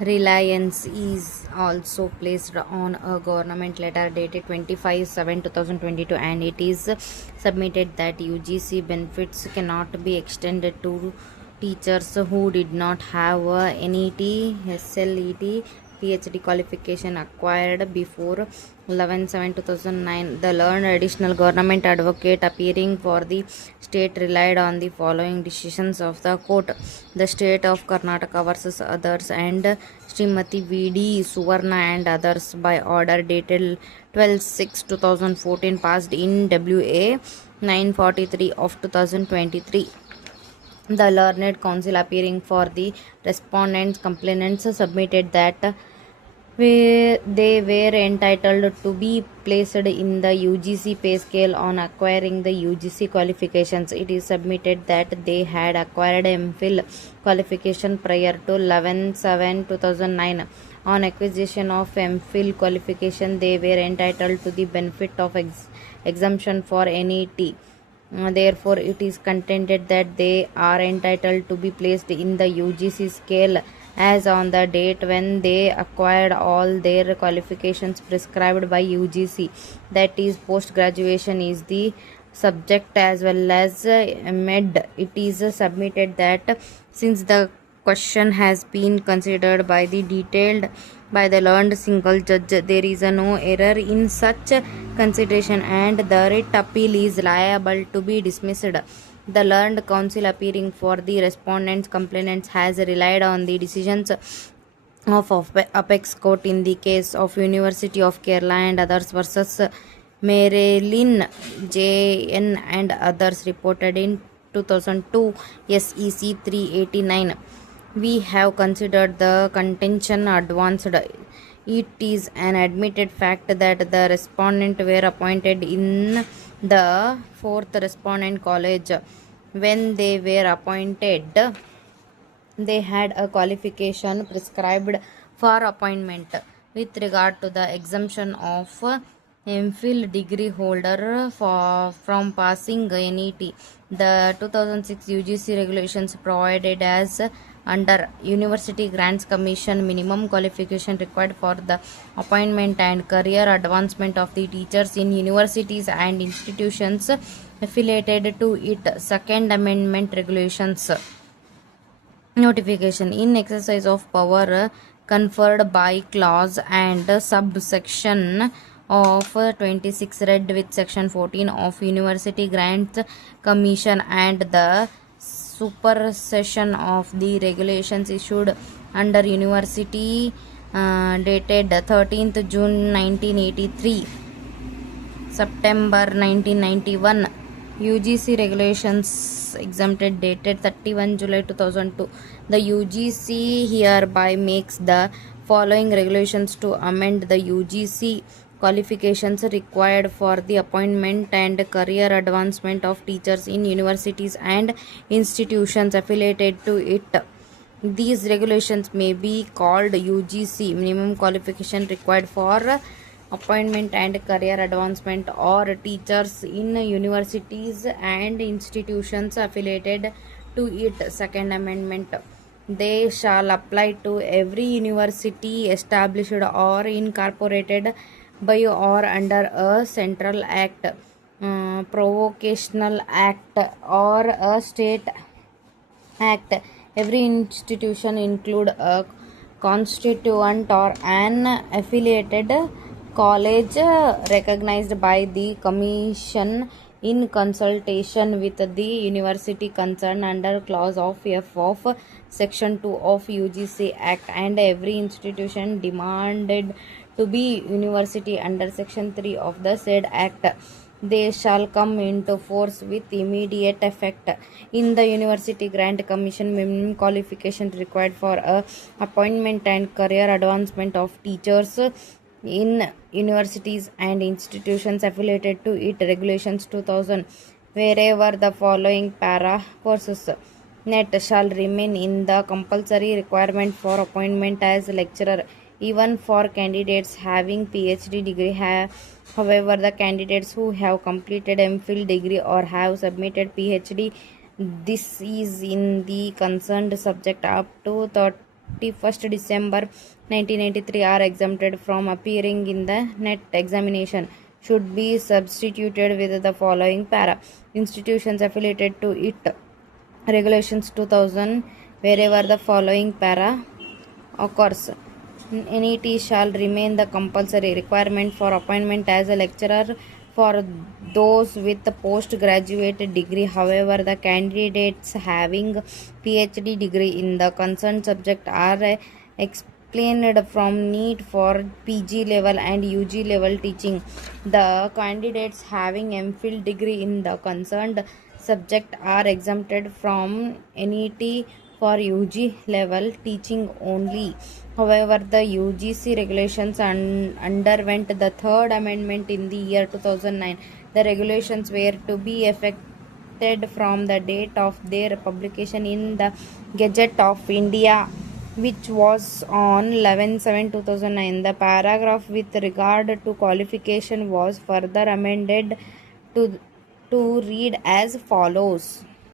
Reliance is also placed on a government letter dated 25/7/2022, and it is submitted that UGC benefits cannot be extended to teachers who did not have a NET, SLET, PhD qualification acquired before 11/7/2009. The learned additional government advocate appearing for the state relied on the following decisions of the court: the state of Karnataka versus others and Srimati V.D. Suvarna and others, by order dated 12/6/2014, passed in WA 943 of 2023. The learned counsel appearing for the respondents' complainants submitted that they were entitled to be placed in the UGC pay scale on acquiring the UGC qualifications. It is submitted that they had acquired MPhil qualification prior to 11/7/2009. On acquisition of MPhil qualification, they were entitled to the benefit of exemption for NET. Therefore, it is contended that they are entitled to be placed in the UGC scale as on the date when they acquired all their qualifications prescribed by UGC, that is, post graduation is the subject as well as med. It is submitted that since the question has been considered by the detailed by the learned single judge, there is no error in such consideration, and the writ appeal is liable to be dismissed. The learned counsel appearing for the respondents' complainants has relied on the decisions of Apex Court in the case of University of Kerala and others versus Marilyn J.N. and others, reported in 2002 SEC 389. We have considered the contention advanced. It is an admitted fact that the respondent were appointed in the fourth respondent college. When they were appointed, they had a qualification prescribed for appointment. With regard to the exemption of MPhil degree holder from passing NET, the 2006 UGC regulations provided as under University Grants Commission minimum qualification required for the appointment and career advancement of the teachers in universities and institutions affiliated to it. Second Amendment regulations notification in exercise of power conferred by clause and subsection of 26 read with section 14 of University Grants Commission and the supersession of the regulations issued under University dated 13th June 1983, September 1991. UGC regulations exempted dated 31 July 2002. The UGC hereby makes the following regulations to amend the UGC qualifications required for the appointment and career advancement of teachers in universities and institutions affiliated to it. These regulations may be called UGC minimum qualification required for appointment and career advancement or teachers in universities and institutions affiliated to it. Second Amendment. They shall apply to every university established or incorporated by or under a central act, provocational act, or a state act. Every institution include a constituent or an affiliated college recognized by the Commission in consultation with the university concerned under clause of F of section 2 of UGC Act, and every institution demanded to be university under section 3 of the said act. They shall come into force with immediate effect. In the University Grant Commission, minimum qualification required for a appointment and career advancement of teachers in universities and institutions affiliated to it, regulations 2000, wherever the following para courses net shall remain in the compulsory requirement for appointment as lecturer, even for candidates having PhD degree. However, the candidates who have completed MPhil degree or have submitted PhD, this is in the concerned subject up to 31st December 1993 are exempted from appearing in the NET examination should be substituted with the following para. Institutions affiliated to it. Regulations 2000 wherever the following para occurs. NET shall remain the compulsory requirement for appointment as a lecturer for those with a postgraduate degree. However, the candidates having PhD degree in the concerned subject are explained from need for PG level and UG level teaching. The candidates having MPhil degree in the concerned subject are exempted from NET for UG level teaching only. However, the UGC regulations underwent the third amendment in the year 2009. The regulations were to be effected from the date of their publication in the Gazette of India, which was on 11/7/2009. The paragraph with regard to qualification was further amended to, to read as follows.